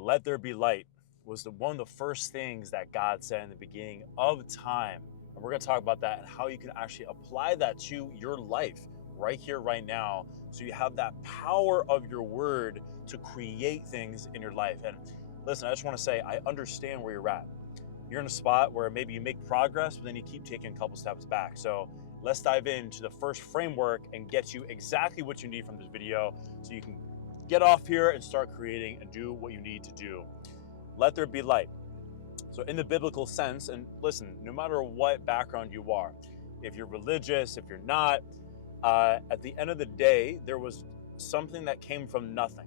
let there be light was one of the first things that God said in the beginning of time. And we're going to talk about that and how you can actually apply that to your life right here, right now. So you have that power of your word to create things in your life. And listen, I just want to say, I understand where you're at. You're in a spot where maybe you make progress, but then you keep taking a couple steps back. So let's dive into the first framework and get you exactly what you need from this video so you can get off here and start creating and do what you need to do. Let there be light. So in the biblical sense, and listen, no matter what background you are, if you're religious, if you're not, at the end of the day, there was something that came from nothing,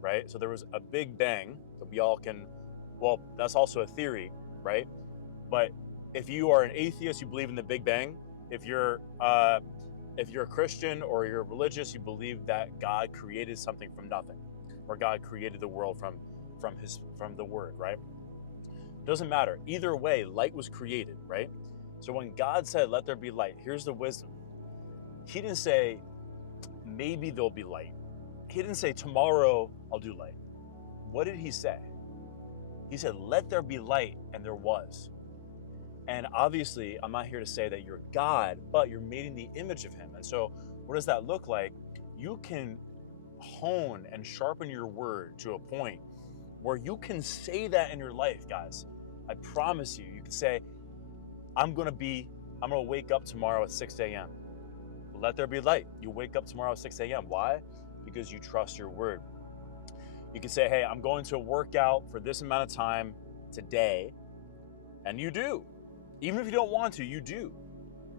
right? So there was a big bang that we all can, well, that's also a theory, right? But if you are an atheist, you believe in the Big Bang. If you're a Christian or you're religious, you believe that God created something from nothing, or God created the world from the Word, right? Doesn't matter. Either way, light was created, right? So when God said, "Let there be light," here's the wisdom. He didn't say, "Maybe there'll be light." He didn't say, "Tomorrow I'll do light." What did he say? He said, "Let there be light," and there was. And obviously, I'm not here to say that you're God, but you're made in the image of Him. And so what does that look like? You can hone and sharpen your word to a point where you can say that in your life, guys. I promise you, you can say, I'm going to wake up tomorrow at 6 a.m. Let there be light. You wake up tomorrow at 6 a.m. Why? Because you trust your word. You can say, hey, I'm going to work out for this amount of time today. And you do. Even if you don't want to, you do.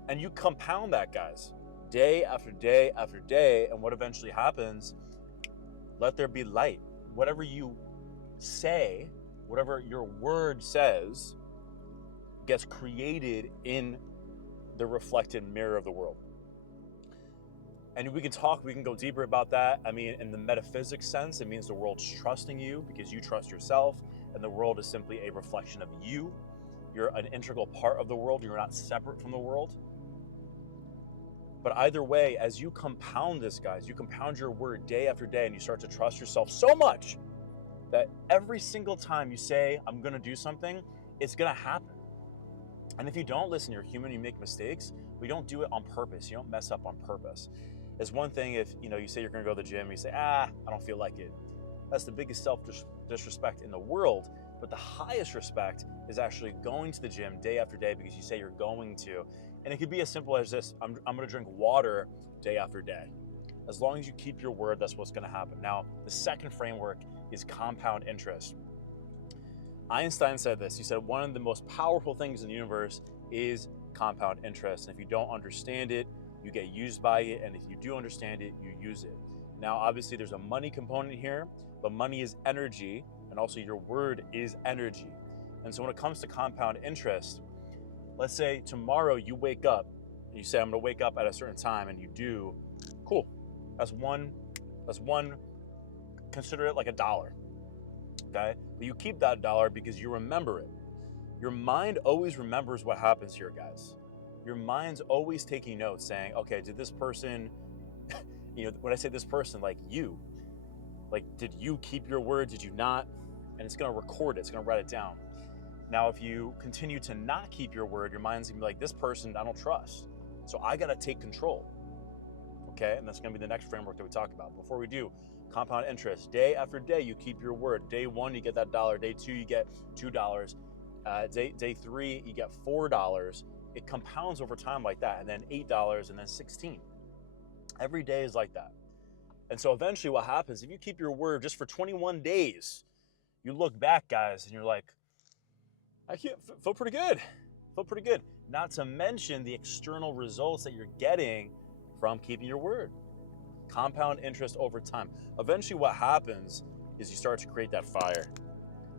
And you compound that, guys, day after day after day. And what eventually happens, let there be light. Whatever you say, whatever your word says, gets created in the reflected mirror of the world. And we can go deeper about that. I mean, in the metaphysics sense, it means the world's trusting you because you trust yourself, and the world is simply a reflection of you. You're an integral part of the world. You're not separate from the world. But either way, as you compound this, guys, you compound your word day after day, and you start to trust yourself so much that every single time you say, I'm going to do something, it's going to happen. And if you don't, listen, you're human, you make mistakes. We don't do it on purpose. You don't mess up on purpose. It's one thing if, you say you're going to go to the gym and you say, I don't feel like it. That's the biggest self-disrespect in the world. But the highest respect is actually going to the gym day after day because you say you're going to. And it could be as simple as this. I'm going to drink water day after day. As long as you keep your word, that's what's going to happen. Now, the second framework is compound interest. Einstein said this. He said, one of the most powerful things in the universe is compound interest. And if you don't understand it, you get used by it. And if you do understand it, you use it. Now, obviously, there's a money component here, but money is energy. And also your word is energy. And so when it comes to compound interest, let's say tomorrow you wake up and you say, I'm going to wake up at a certain time, and you do. Cool. That's one, consider it like $1. Okay? But you keep that $1 because you remember it. Your mind always remembers what happens here, guys. Your mind's always taking notes saying, okay, did this person, when I say this person, like you, did you keep your word? Did you not? And it's going to record it. It's going to write it down. Now, if you continue to not keep your word, your mind's going to be like, this person I don't trust. So I got to take control. Okay? And that's going to be the next framework that we talk about. Before we do, compound interest. Day after day, you keep your word. Day 1, you get that $1. Day 2, you get $2. Day 3, you get $4. It compounds over time like that. And then $8, and then $16. Every day is like that. And so eventually what happens, if you keep your word just for 21 days, you look back, guys, and you're like, I feel pretty good. Feel pretty good. Not to mention the external results that you're getting from keeping your word. Compound interest over time. Eventually what happens is you start to create that fire.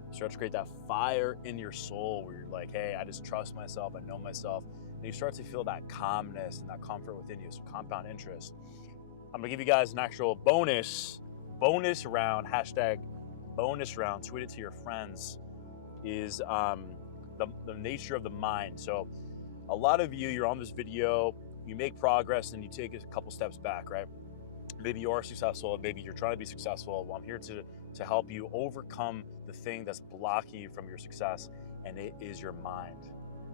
You start to create that fire in your soul where you're like, hey, I just trust myself. I know myself. And you start to feel that calmness and that comfort within you. So compound interest. I'm going to give you guys an actual bonus round, #bonus round, tweet it to your friends, is the nature of the mind. So a lot of you're on this video, you make progress and you take a couple steps back, right? Maybe you are successful, maybe you're trying to be successful. Well, I'm here to to help you overcome the thing that's blocking you from your success, and it is your mind.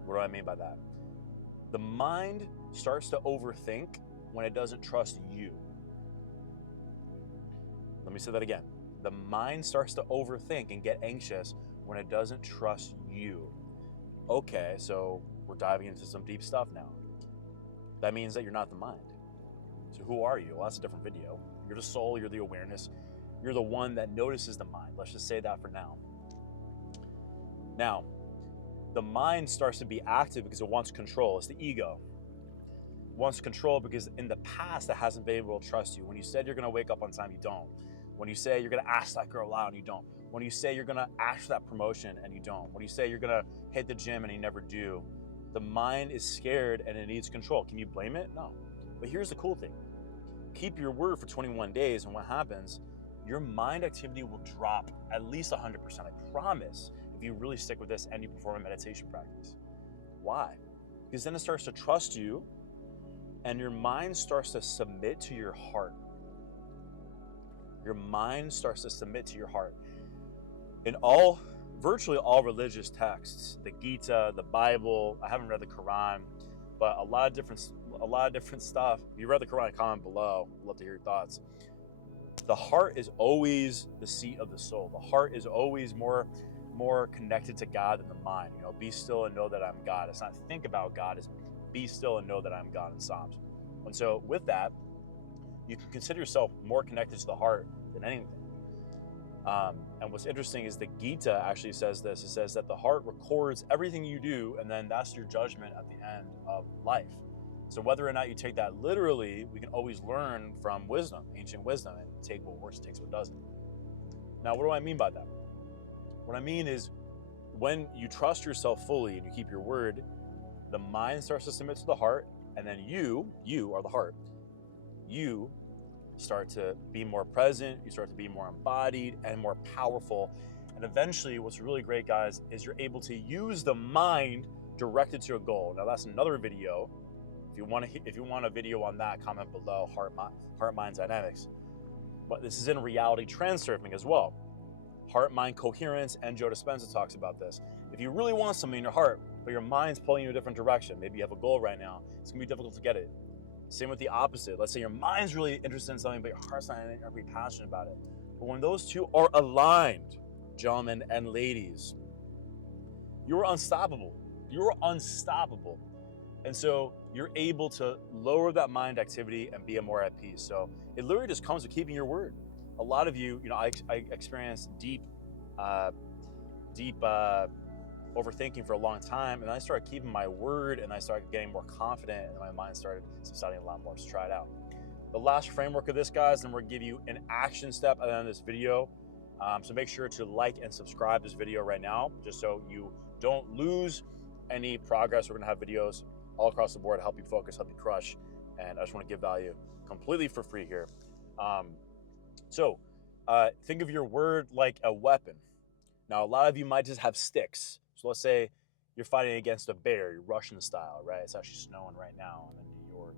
What do I mean by that? The mind starts to overthink when it doesn't trust you. Let me say that again. The mind starts to overthink and get anxious when it doesn't trust you. Okay, so we're diving into some deep stuff now. That means that you're not the mind. So who are you? Well, that's a different video. You're the soul, you're the awareness. You're the one that notices the mind. Let's just say that for now. Now, the mind starts to be active because it wants control. It's the ego. It wants control because in the past it hasn't been able to trust you. When you said you're going to wake up on time, you don't. When you say you're going to ask that girl out and you don't. When you say you're going to ask for that promotion and you don't. When you say you're going to hit the gym and you never do. The mind is scared and it needs control. Can you blame it? No. But here's the cool thing. Keep your word for 21 days and what happens, your mind activity will drop at least 100%. I promise, if you really stick with this and you perform a meditation practice. Why? Because then it starts to trust you and your mind starts to submit to your heart. Your mind starts to submit to your heart. In virtually all religious texts, the Gita, the Bible, I haven't read the Quran, but a lot of different stuff. If you read the Quran, comment below. I'd love to hear your thoughts. The heart is always the seat of the soul. The heart is always more connected to God than the mind. You know, be still and know that I'm God. It's not think about God, it's be still and know that I'm God in Psalms. And so with that, you can consider yourself more connected to the heart than anything. And what's interesting is the Gita actually says this. It says that the heart records everything you do, and then that's your judgment at the end of life. So whether or not you take that literally, we can always learn from wisdom, ancient wisdom, and take what works, takes what doesn't. Now, what do I mean by that? What I mean is when you trust yourself fully and you keep your word, the mind starts to submit to the heart, and then you are the heart. You start to be more present, you start to be more embodied and more powerful. And eventually, what's really great, guys, is you're able to use the mind directed to a goal. Now, that's another video. If you want a video on that, comment below, heart-mind dynamics. But this is in reality transurfing as well. Heart-mind coherence, and Joe Dispenza talks about this. If you really want something in your heart, but your mind's pulling you in a different direction, maybe you have a goal right now, it's gonna be difficult to get it. Same with the opposite. Let's say your mind's really interested in something, but your heart's not really passionate about it. But when those two are aligned, gentlemen and ladies, you're unstoppable. You're unstoppable. And so you're able to lower that mind activity and be more at peace. So it literally just comes with keeping your word. A lot of you, I experienced deep overthinking for a long time, and I started keeping my word, and I started getting more confident, and my mind started subsiding a lot more. So try it out. The last framework of this, guys, and we're gonna give you an action step at the end of this video. So make sure to like and subscribe this video right now, just so you don't lose any progress. We're gonna have videos all across the board to help you focus, help you crush, and I just want to give value completely for free here. So think of your word like a weapon. Now, a lot of you might just have sticks. So let's say you're fighting against a bear, you're Russian style, right? It's actually snowing right now. I'm in New York.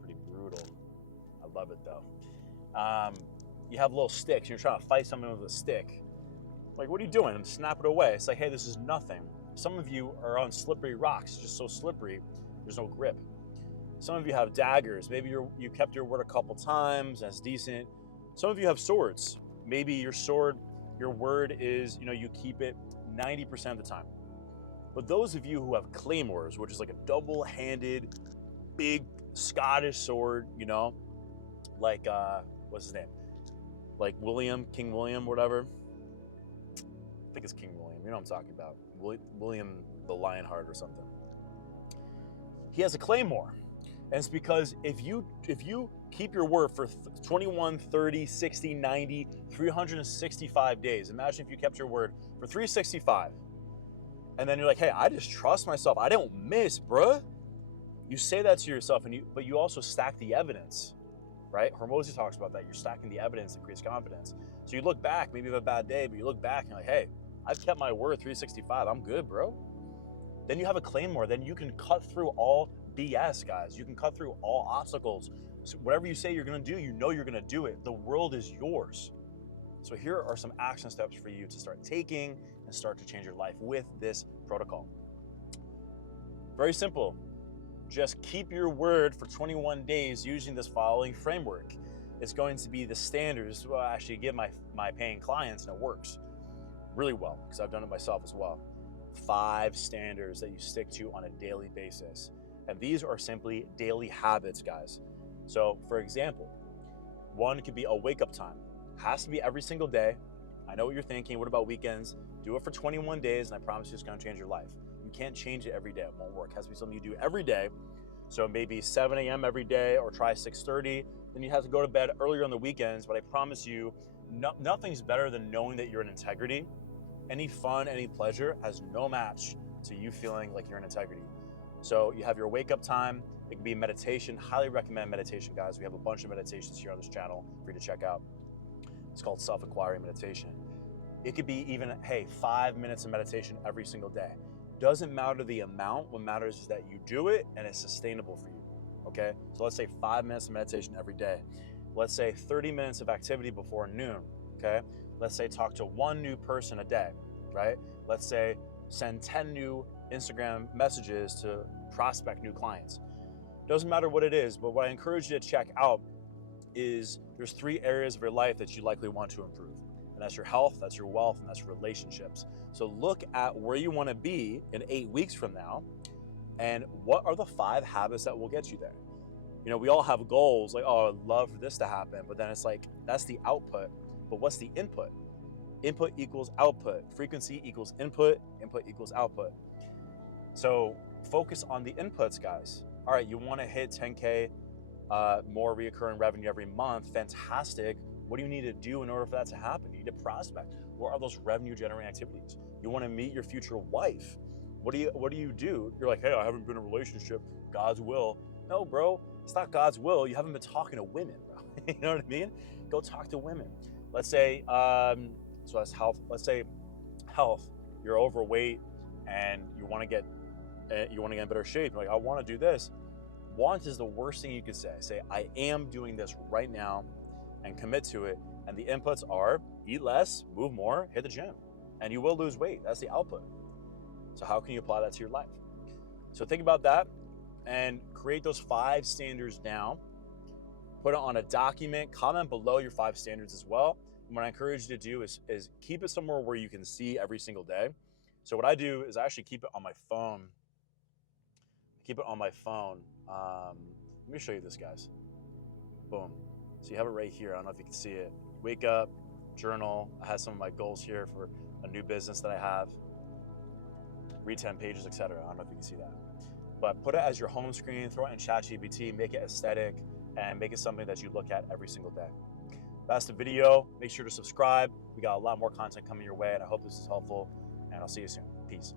Pretty brutal. I love it though. You have little sticks, you're trying to fight something with a stick. Like, what are you doing? And snap it away. It's like, hey, this is nothing. Some of you are on slippery rocks, just so slippery, there's no grip. Some of you have daggers. Maybe you kept your word a couple times, that's decent. Some of you have swords. Maybe your sword, your word is, you keep it 90% of the time. But those of you who have claymores, which is like a double-handed, big Scottish sword, like, what's his name? Like King William, whatever. I think it's King William, you know what I'm talking about. William the Lionheart or something. He has a claymore. And it's because if you keep your word for 21, 30, 60, 90, 365 days, imagine if you kept your word for 365. And then you're like, hey, I just trust myself. I don't miss, bruh. You say that to yourself, but you also stack the evidence, right? Hormozy talks about that. You're stacking the evidence that creates confidence. So you look back, maybe you have a bad day, but you look back and you're like, hey, I've kept my word 365. I'm good, bro. Then you have a claymore. Then you can cut through all BS, guys. You can cut through all obstacles. So whatever you say you're going to do, you're going to do it. The world is yours. So here are some action steps for you to start taking and start to change your life with this protocol. Very simple. Just keep your word for 21 days using this following framework. It's going to be the standards I actually give my paying clients, and it works really well because I've done it myself as well. 5 standards that you stick to on a daily basis. And these are simply daily habits, guys. So for example, one could be a wake-up time. Has to be every single day. I know what you're thinking. What about weekends? Do it for 21 days, and I promise you it's going to change your life. You can't change it every day. It won't work. It has to be something you do every day. So maybe 7 a.m. every day, or try 6:30. Then you have to go to bed earlier on the weekends, but I promise you, nothing's better than knowing that you're in integrity. Any fun, any pleasure has no match to you feeling like you're in integrity. So you have your wake-up time. It can be meditation. Highly recommend meditation, guys. We have a bunch of meditations here on this channel for you to check out. It's called self-inquiry meditation. It could be even, hey, 5 minutes of meditation every single day. Doesn't matter the amount. What matters is that you do it and it's sustainable for you, okay? So let's say 5 minutes of meditation every day. Let's say 30 minutes of activity before noon, okay? Let's say talk to 1 new person a day, right? Let's say send 10 new Instagram messages to prospect new clients. Doesn't matter what it is, but what I encourage you to check out is there's 3 areas of your life that you likely want to improve. And that's your health, that's your wealth, and that's your relationships. So look at where you want to be in 8 weeks from now, and what are the 5 habits that will get you there? You know, we all have goals like, oh, I'd love for this to happen, but then it's like, that's the output, but what's the input? Input equals output. Frequency equals input. Input equals output. So focus on the inputs, guys. All right, you want to hit 10K more recurring revenue every month. Fantastic. What do you need to do in order for that to happen? You need to prospect. What are those revenue generating activities? You want to meet your future wife. What do you do? You're like, hey, I haven't been in a relationship. God's will. No, bro, it's not God's will. You haven't been talking to women, bro. You know what I mean? Go talk to women. Let's say, so that's health. Let's say health. You're overweight and you want to get in better shape. You're like, I want to do this. Want is the worst thing you could say. Say, I am doing this right now, and commit to it. And the inputs are eat less, move more, hit the gym, and you will lose weight. That's the output. So how can you apply that to your life? So think about that and create those 5 standards down. Put it on a document. Comment below your 5 standards as well. And what I encourage you to do is keep it somewhere where you can see every single day. So what I do is I actually keep it on my phone. Let me show you this, guys. Boom. So you have it right here. I don't know if you can see it. Wake up, journal. I have some of my goals here for a new business that I have. Read 10 pages, etc. I don't know if you can see that. But put it as your home screen, throw it in ChatGPT, make it aesthetic, and make it something that you look at every single day. That's the video. Make sure to subscribe. We got a lot more content coming your way, and I hope this is helpful. And I'll see you soon. Peace.